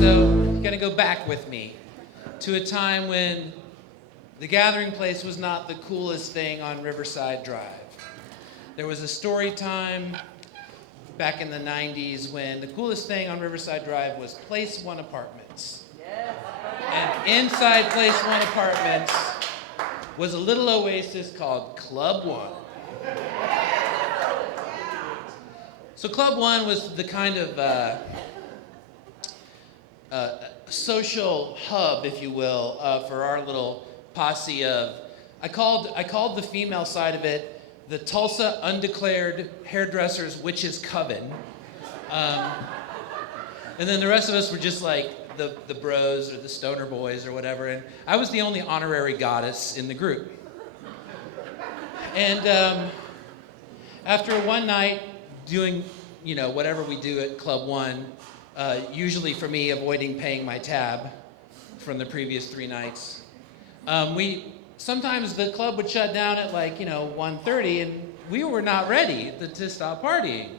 So you're gonna go back with me to a time when the gathering place was not the coolest thing on Riverside Drive. There was a story time back in the 90s when the coolest thing on Riverside Drive was Place One Apartments. And inside Place One Apartments was a little oasis called Club One. So Club One was the kind of social hub, if you will, for our little posse of, I called the female side of it the Tulsa Undeclared Hairdressers Witches Coven. And then the rest of us were just like the bros or the stoner boys or whatever, and I was the only honorary goddess in the group. And after one night doing, whatever we do at Club One, usually for me avoiding paying my tab from the previous 3 nights, sometimes the club would shut down at 1:30, and we were not ready to stop partying.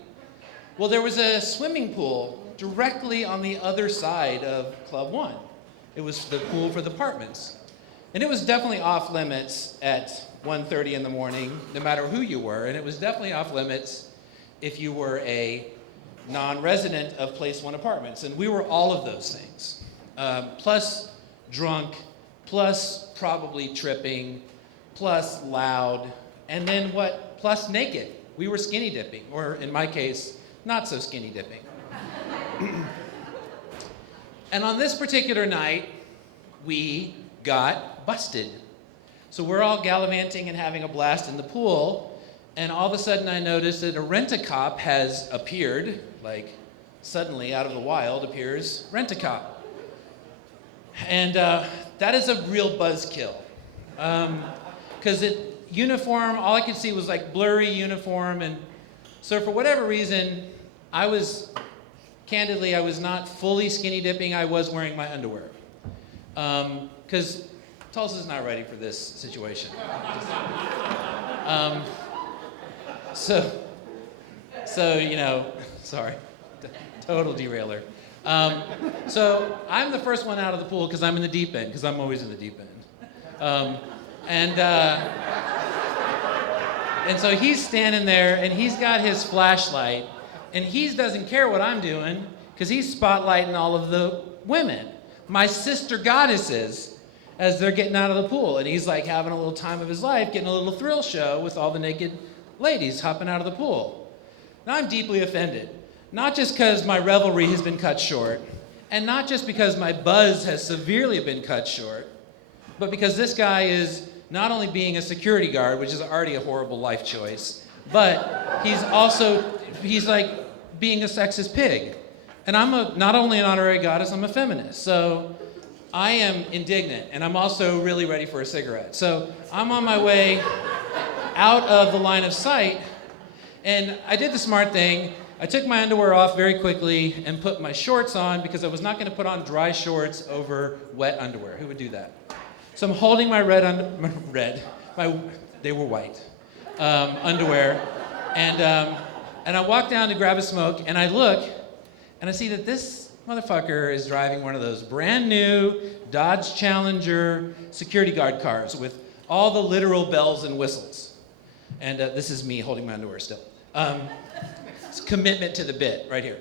Well, there was a swimming pool directly on the other side of Club One. It was the pool for the apartments. And it was definitely off limits at 1:30 in the morning, no matter who you were, and it was definitely off limits if you were a non-resident of Place One Apartments. And we were all of those things, plus drunk, plus probably tripping, plus loud, and then plus naked. We were skinny dipping, or in my case, not so skinny dipping. And on this particular night, we got busted. So we're all gallivanting and having a blast in the pool, and all of a sudden I noticed that a rent-a-cop has appeared, suddenly out of the wild appears rent-a-cop. And that is a real buzzkill. Because uniform, all I could see was blurry uniform, and so for whatever reason, I was not fully skinny dipping, I was wearing my underwear. Because Tulsa's not ready for this situation. Sorry, total derailer. So I'm the first one out of the pool because I'm in the deep end, because I'm always in the deep end. And so he's standing there, and he's got his flashlight, and he doesn't care what I'm doing, because he's spotlighting all of the women, my sister goddesses, as they're getting out of the pool. And he's having a little time of his life, getting a little thrill show with all the naked ladies hopping out of the pool. Now I'm deeply offended, not just because my revelry has been cut short, and not just because my buzz has severely been cut short, but because this guy is not only being a security guard, which is already a horrible life choice, but he's being a sexist pig. And I'm not only an honorary goddess, I'm a feminist. So I am indignant, and I'm also really ready for a cigarette. So I'm on my way out of the line of sight, and I did the smart thing. I took my underwear off very quickly and put my shorts on, because I was not going to put on dry shorts over wet underwear. Who would do that? So I'm holding my they were white, underwear, and I walk down to grab a smoke, and I look, and I see that this motherfucker is driving one of those brand new Dodge Challenger security guard cars with all the literal bells and whistles. And this is me holding my underwear still. It's commitment to the bit right here.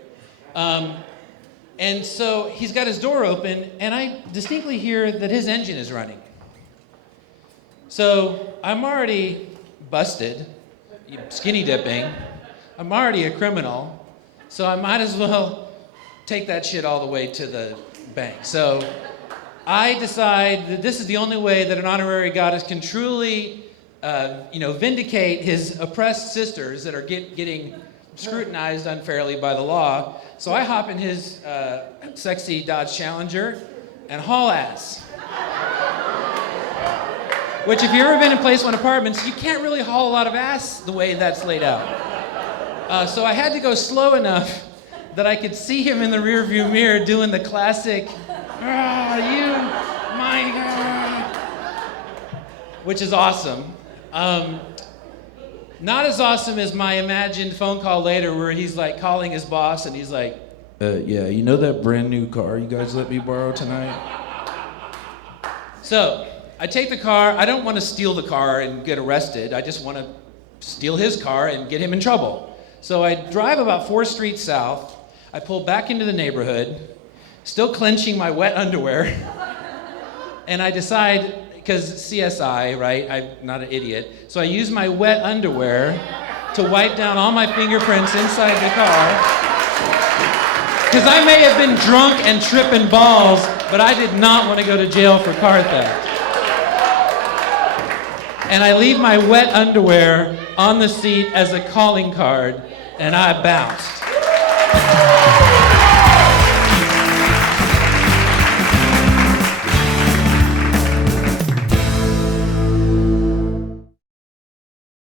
And so he's got his door open, and I distinctly hear that his engine is running. So I'm already busted, skinny dipping. I'm already a criminal, so I might as well take that shit all the way to the bank. So I decide that this is the only way that an honorary goddess can truly, vindicate his oppressed sisters that are getting scrutinized unfairly by the law. So I hop in his sexy Dodge Challenger and haul ass. Which, if you've ever been in Place One Apartments, you can't really haul a lot of ass the way that's laid out. So I had to go slow enough that I could see him in the rearview mirror doing the classic, which is awesome. Not as awesome as my imagined phone call later where he's calling his boss and he's like, Yeah, you know that brand new car you guys let me borrow tonight? So I take the car. I don't want to steal the car and get arrested. I just want to steal his car and get him in trouble. So I drive about 4 streets south. I pull back into the neighborhood, still clenching my wet underwear. And I decide, because CSI, right? I'm not an idiot. So I use my wet underwear to wipe down all my fingerprints inside the car. Because I may have been drunk and tripping balls, but I did not want to go to jail for car theft. And I leave my wet underwear on the seat as a calling card, and I bounced.